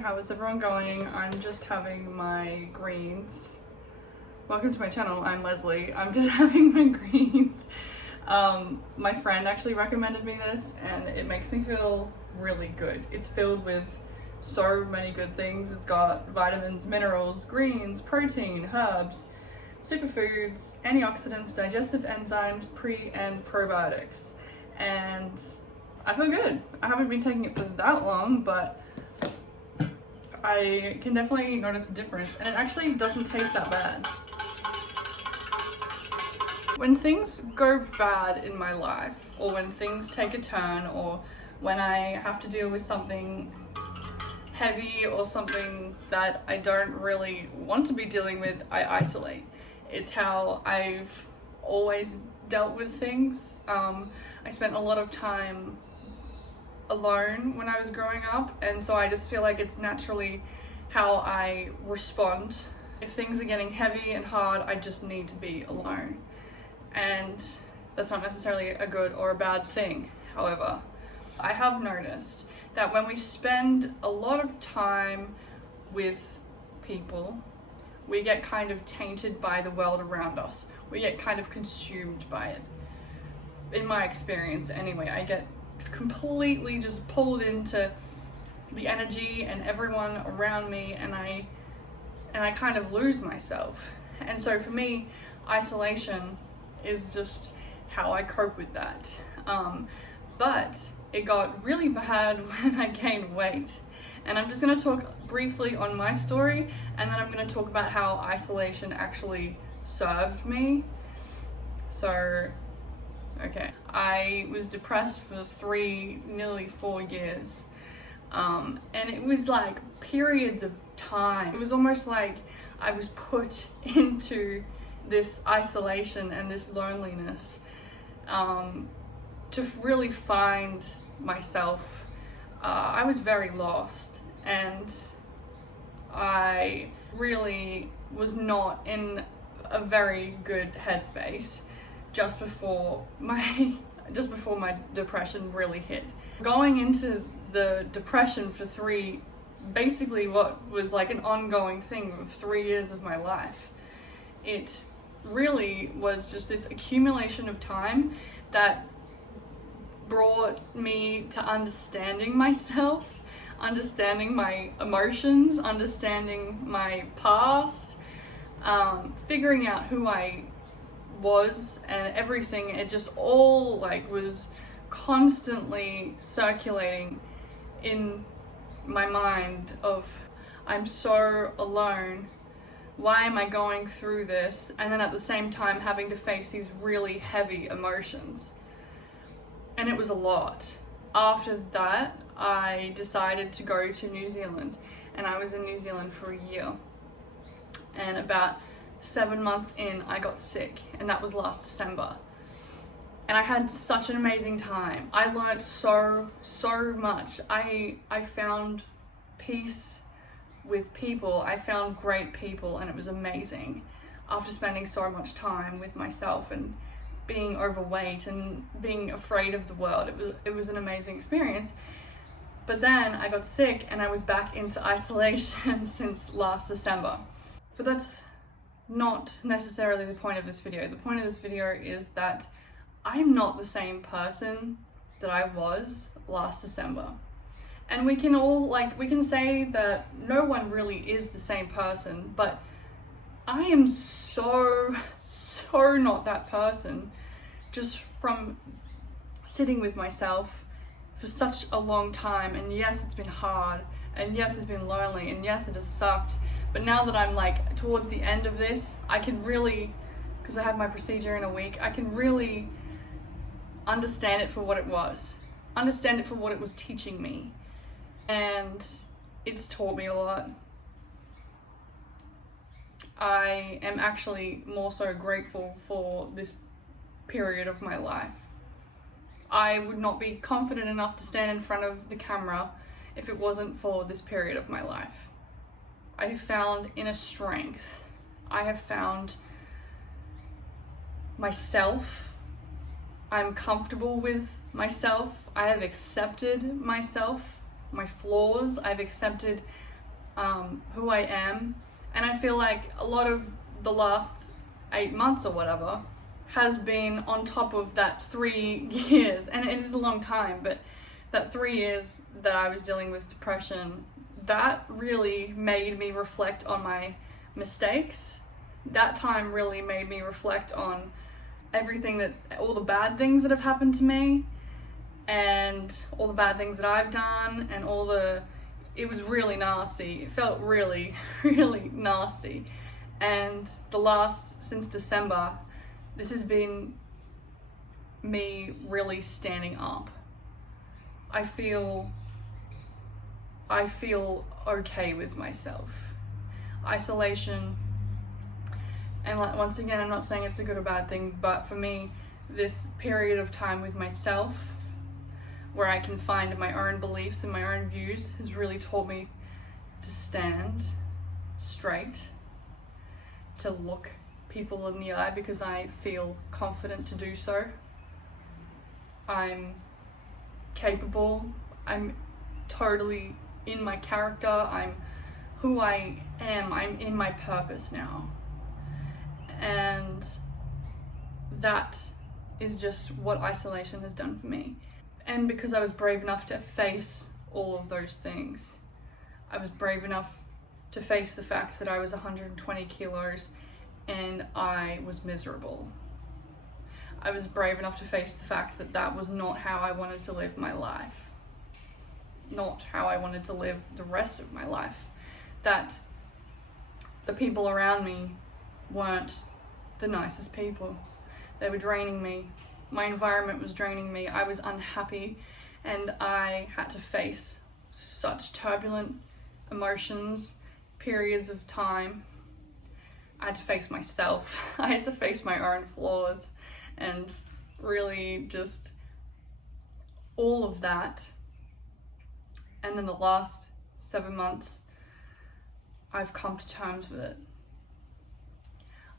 how is everyone going? I'm just having my greens. Welcome to my channel, I'm Leslie. I'm just having my greens. My friend actually recommended me this and it makes me feel really good. It's filled with so many good things. It's got vitamins, minerals, greens, protein, herbs, superfoods, antioxidants, digestive enzymes, pre and probiotics. And I feel good. I haven't been taking it for that long, but I can definitely notice a difference, and it actually doesn't taste that bad. When things go bad in my life, or when things take a turn, or when I have to deal with something heavy or something that I don't really want to be dealing with, I isolate. It's how I've always dealt with things. I spent a lot of time alone when I was growing up, and so I just feel like it's naturally how I respond. If things are getting heavy and hard, I just need to be alone, and that's not necessarily a good or a bad thing. However, I have noticed that when we spend a lot of time with people, we get kind of tainted by the world around us. We get kind of consumed by it. In my experience anyway, I get completely just pulled into the energy and everyone around me, and I kind of lose myself. And so for me, isolation is just how I cope with that. But it got really bad when I gained weight. And I'm just going to talk briefly on my story, and then I'm going to talk about how isolation actually served me. So okay, I was depressed for nearly 4 years, and it was like periods of time. It was almost like I was put into this isolation and this loneliness to really find myself. I was very lost, and I really was not in a very good headspace just before my depression really hit. Going into the depression for basically what was like an ongoing thing of 3 years of my life, it really was just this accumulation of time that brought me to understanding myself, understanding my emotions, understanding my past, figuring out who I was and everything. It just all like was constantly circulating in my mind of, I'm so alone, why am I going through this? And then at the same time having to face these really heavy emotions. And it was a lot. After that, I decided to go to New Zealand, and I was in New Zealand for a year. And about 7 months in, I got sick, and that was last December. And I had such an amazing time. I learned so much. I found peace with people. I found great people, and it was amazing. After spending so much time with myself and being overweight and being afraid of the world, it was an amazing experience. But then I got sick and I was back into isolation since last December. But that's not necessarily the point of this video. The point of this video is that I'm not the same person that I was last December. And we can all, we can say that no one really is the same person, but I am so not that person, just from sitting with myself for such a long time. And yes, it's been hard, and yes, it's been lonely, and yes, it has sucked. But now that I'm like towards the end of this, I can really, because I have my procedure in a week, I can really understand it for what it was. Understand it for what it was teaching me. And it's taught me a lot. I am actually more so grateful for this period of my life. I would not be confident enough to stand in front of the camera if it wasn't for this period of my life. I have found inner strength. I have found myself. I'm comfortable with myself. I have accepted myself, my flaws. I've accepted who I am. And I feel like a lot of the last 8 months or whatever has been on top of that 3 years, and it is a long time, but that 3 years that I was dealing with depression, that really made me reflect on my mistakes. That time really made me reflect on all the bad things that have happened to me, and all the bad things that I've done, and it was really nasty. It felt really, really nasty. And since December, this has been me really standing up. I feel okay with myself. Isolation, and once again, I'm not saying it's a good or bad thing, but for me, this period of time with myself, where I can find my own beliefs and my own views, has really taught me to stand straight, to look people in the eye because I feel confident to do so. I'm capable, I'm totally in my character, I'm who I am, I'm in my purpose now. And that is just what isolation has done for me. And because I was brave enough to face all of those things, I was brave enough to face the fact that I was 120 kilos and I was miserable. I was brave enough to face the fact that that was not how I wanted to live my life. Not how I wanted to live the rest of my life. That the people around me weren't the nicest people. They were draining me. My environment was draining me. I was unhappy, and I had to face such turbulent emotions, periods of time. I had to face myself. I had to face my own flaws, and really just all of that. And in the last 7 months, I've come to terms with it.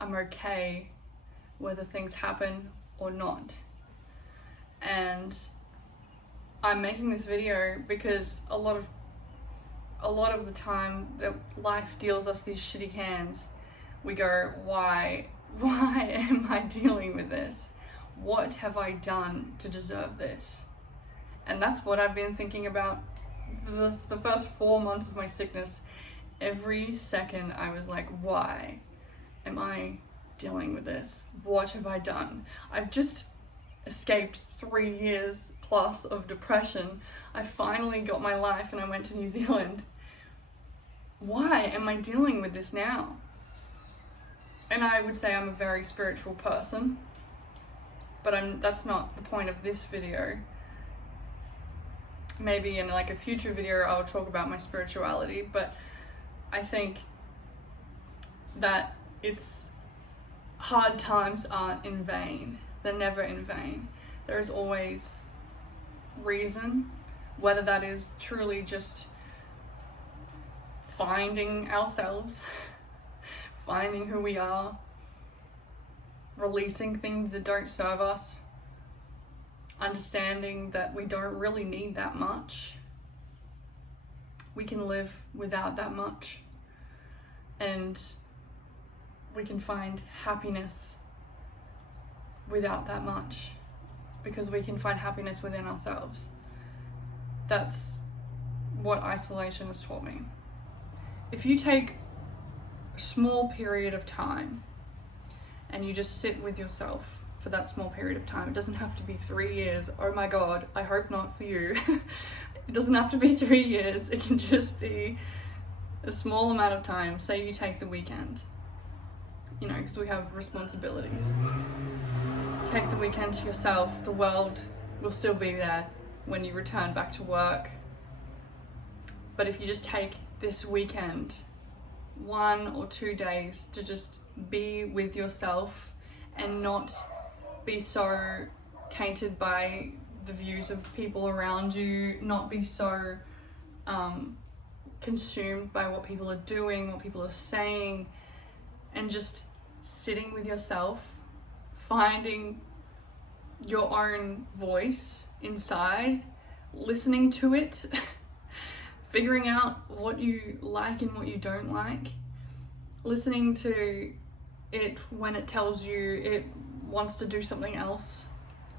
I'm okay whether things happen or not. And I'm making this video because a lot of the time that life deals us these shitty hands, we go, why am I dealing with this? What have I done to deserve this? And that's what I've been thinking about for the first 4 months of my sickness. Every second I was like, why am I dealing with this? What have I done? I've just escaped 3 years plus of depression. I finally got my life and I went to New Zealand. Why am I dealing with this now? And I would say I'm a very spiritual person, but that's not the point of this video. Maybe in like a future video I'll talk about my spirituality, but I think that hard times aren't in vain. They're never in vain. There is always reason, whether that is truly just finding ourselves, finding who we are, releasing things that don't serve us, understanding that we don't really need that much. We can live without that much, and we can find happiness without that much, because we can find happiness within ourselves. That's what isolation has taught me. If you take a small period of time and you just sit with yourself for that small period of time, it doesn't have to be 3 years. Oh my God, I hope not for you. It doesn't have to be 3 years. It can just be a small amount of time. Say you take the weekend, because we have responsibilities. Take the weekend to yourself. The world will still be there when you return back to work. But if you just take this weekend, 1 or 2 days, to just be with yourself and not be so tainted by the views of people around you, not be so consumed by what people are doing, what people are saying, and just sitting with yourself, finding your own voice inside, listening to it, figuring out what you like and what you don't like, listening to it when it tells you it wants to do something else,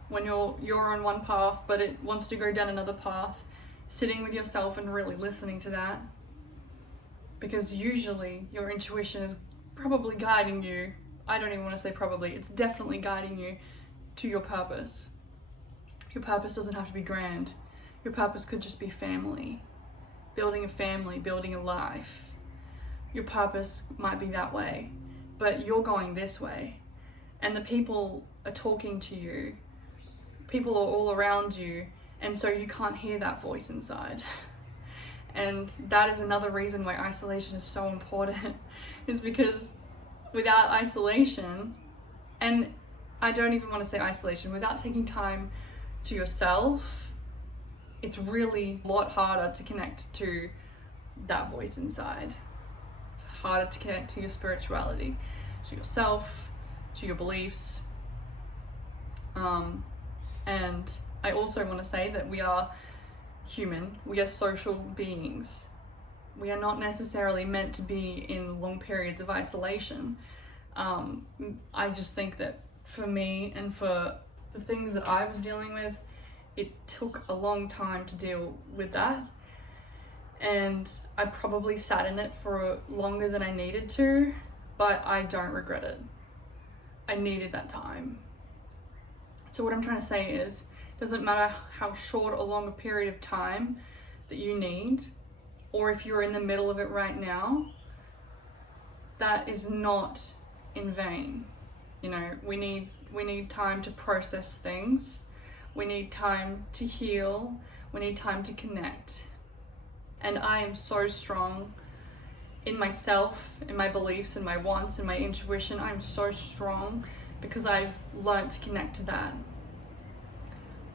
when you're on one path but it wants to go down another path, sitting with yourself and really listening to that, because usually your intuition is probably guiding you. I don't even want to say probably, it's definitely guiding you to your purpose. Your purpose doesn't have to be grand. Your purpose could just be family, building a family, building a life. Your purpose might be that way, but you're going this way, and the people are talking to you. People are all around you, and so you can't hear that voice inside. And that is another reason why isolation is so important, is because without isolation, and I don't even want to say isolation, without taking time to yourself, it's really a lot harder to connect to that voice inside. It's harder to connect to your spirituality, to yourself, to your beliefs. And I also want to say that we are human, we are social beings. We are not necessarily meant to be in long periods of isolation. I just think that for me and for the things that I was dealing with, it took a long time to deal with that. And I probably sat in it for longer than I needed to, but I don't regret it. I needed that time. So what I'm trying to say is, it doesn't matter how short or long a period of time that you need, or if you're in the middle of it right now, that is not in vain. You know, we need time to process things. We need time to heal. We need time to connect. And I am so strong in myself, in my beliefs, in my wants, in my intuition. I'm so strong because I've learned to connect to that.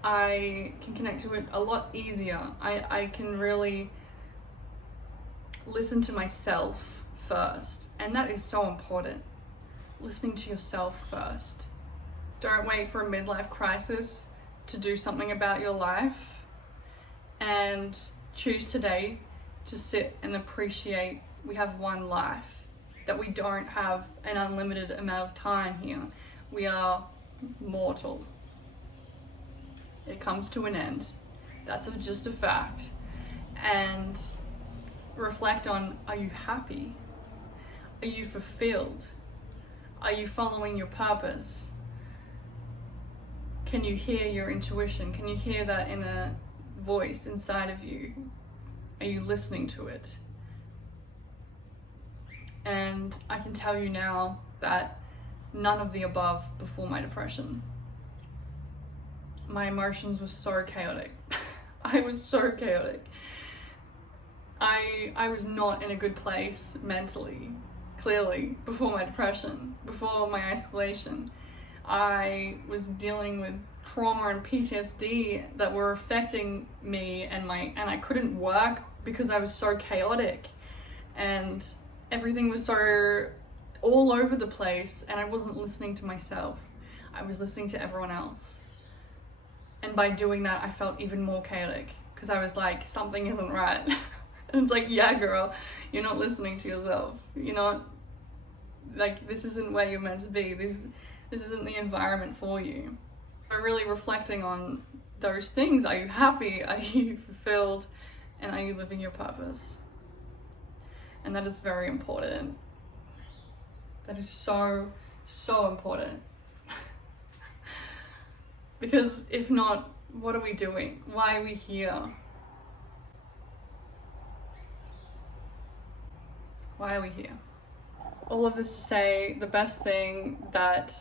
I can connect to it a lot easier. I can really listen to myself first, and that is so important. Listening to yourself first. Don't wait for a midlife crisis to do something about your life, and choose today to sit and appreciate we have one life, that we don't have an unlimited amount of time here. We are mortal. It comes to an end. That's just a fact. And reflect on, are you happy? Are you fulfilled? Are you following your purpose? Can you hear your intuition? Can you hear that inner voice inside of you? Are you listening to it? And I can tell you now that none of the above before my depression. My emotions were so chaotic. I was so chaotic. I was not in a good place mentally, clearly, before my depression, before my isolation. I was dealing with trauma and PTSD that were affecting me, and I couldn't work because I was so chaotic, and everything was so all over the place, and I wasn't listening to myself. I was listening to everyone else. And by doing that, I felt even more chaotic, because I was like, something isn't right. And it's like, yeah, girl, you're not listening to yourself. You're not, like, this isn't where you're meant to be. This isn't the environment for you. But really reflecting on those things. Are you happy? Are you fulfilled? And are you living your purpose? And that is very important. That is so, so important. Because if not, what are we doing? Why are we here? Why are we here? All of this to say, the best thing that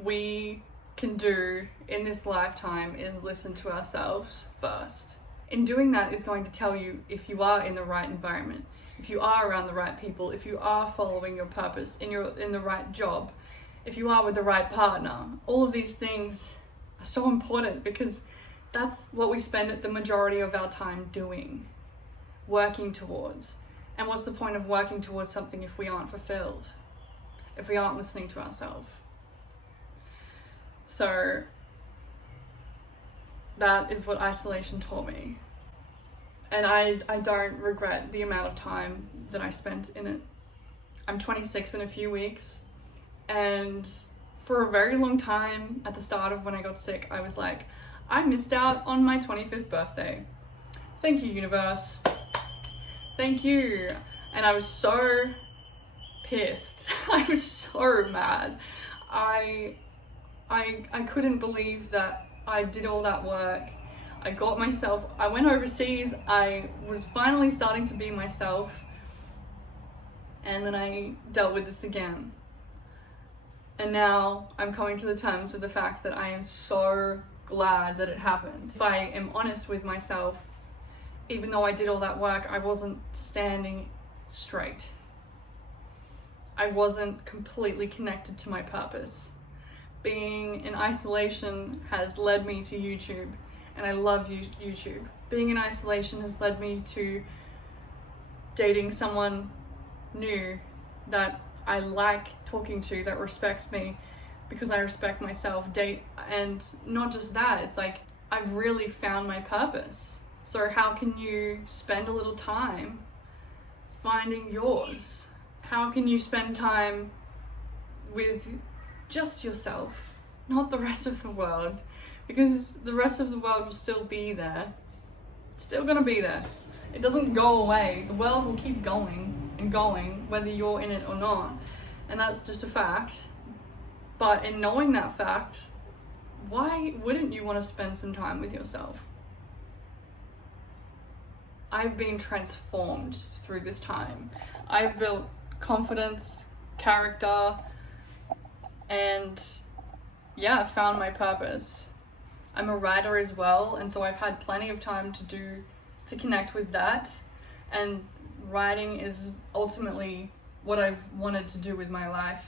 we can do in this lifetime is listen to ourselves first. In doing that is going to tell you if you are in the right environment, if you are around the right people, if you are following your purpose, in the right job, if you are with the right partner. All of these things are so important, because that's what we spend the majority of our time doing, working towards. And what's the point of working towards something if we aren't fulfilled, if we aren't listening to ourselves? So that is what isolation taught me. And I don't regret the amount of time that I spent in it. I'm 26 in a few weeks, and for a very long time at the start of when I got sick, I was like, I missed out on my 25th birthday. Thank you, universe. Thank you. And I was so pissed. I was so mad. I couldn't believe that I did all that work. I went overseas, I was finally starting to be myself, and then I dealt with this again. And now I'm coming to the terms with the fact that I am so glad that it happened. If I am honest with myself, even though I did all that work, I wasn't standing straight. I wasn't completely connected to my purpose. Being in isolation has led me to YouTube, and I love YouTube. Being in isolation has led me to dating someone new that I like talking to, that respects me because I respect myself. And not just that, it's like I've really found my purpose. So how can you spend a little time finding yours? How can you spend time with just yourself, not the rest of the world? Because the rest of the world will still be there. It's still gonna be there. It doesn't go away. The world will keep going and going, whether you're in it or not. And that's just a fact. But in knowing that fact, why wouldn't you want to spend some time with yourself? I've been transformed through this time. I've built confidence, character, and yeah, found my purpose. I'm a writer as well, and so I've had plenty of time to connect with that, and writing is ultimately what I've wanted to do with my life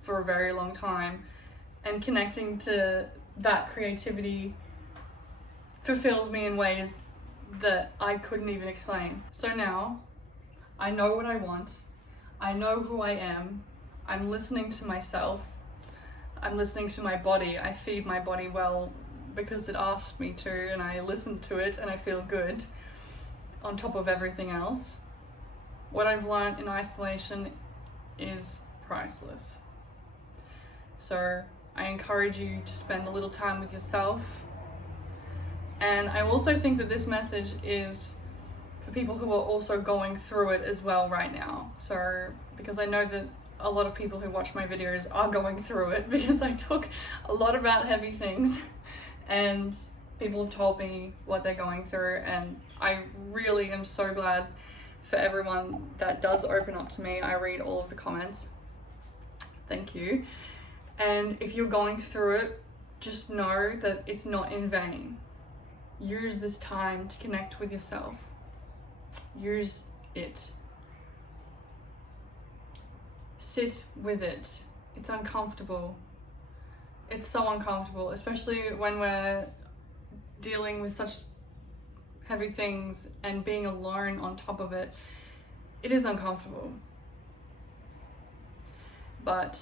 for a very long time, and connecting to that creativity fulfills me in ways that I couldn't even explain. So now I know what I want, I know who I am, I'm listening to myself, I'm listening to my body. I feed my body well because it asked me to, and I listen to it and I feel good on top of everything else. What I've learned in isolation is priceless. So I encourage you to spend a little time with yourself. And I also think that this message is for people who are also going through it as well right now. So, because I know that a lot of people who watch my videos are going through it, because I talk a lot about heavy things and people have told me what they're going through, and I really am so glad for everyone that does open up to me. I read all of the comments. Thank you. And if you're going through it, just know that it's not in vain. Use this time to connect with yourself. Use it. Sit with it. It's uncomfortable. It's so uncomfortable, especially when we're dealing with such heavy things and being alone on top of it. It is uncomfortable. But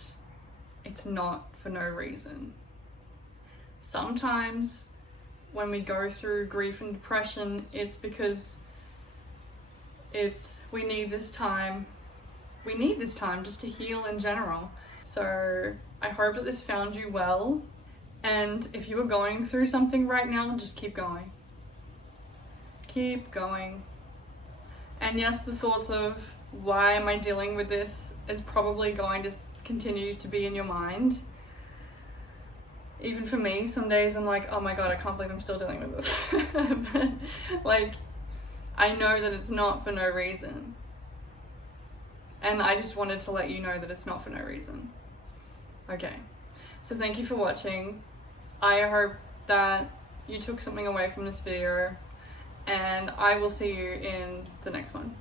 it's not for no reason. Sometimes when we go through grief and depression, it's because we need this time. We need this time just to heal in general. So I hope that this found you well. And if you are going through something right now, just keep going. Keep going. And yes, the thoughts of why am I dealing with this is probably going to continue to be in your mind. Even for me, some days I'm like, oh my god, I can't believe I'm still dealing with this. But like, I know that it's not for no reason. And I just wanted to let you know that it's not for no reason. Okay, so thank you for watching. I hope that you took something away from this video, and I will see you in the next one.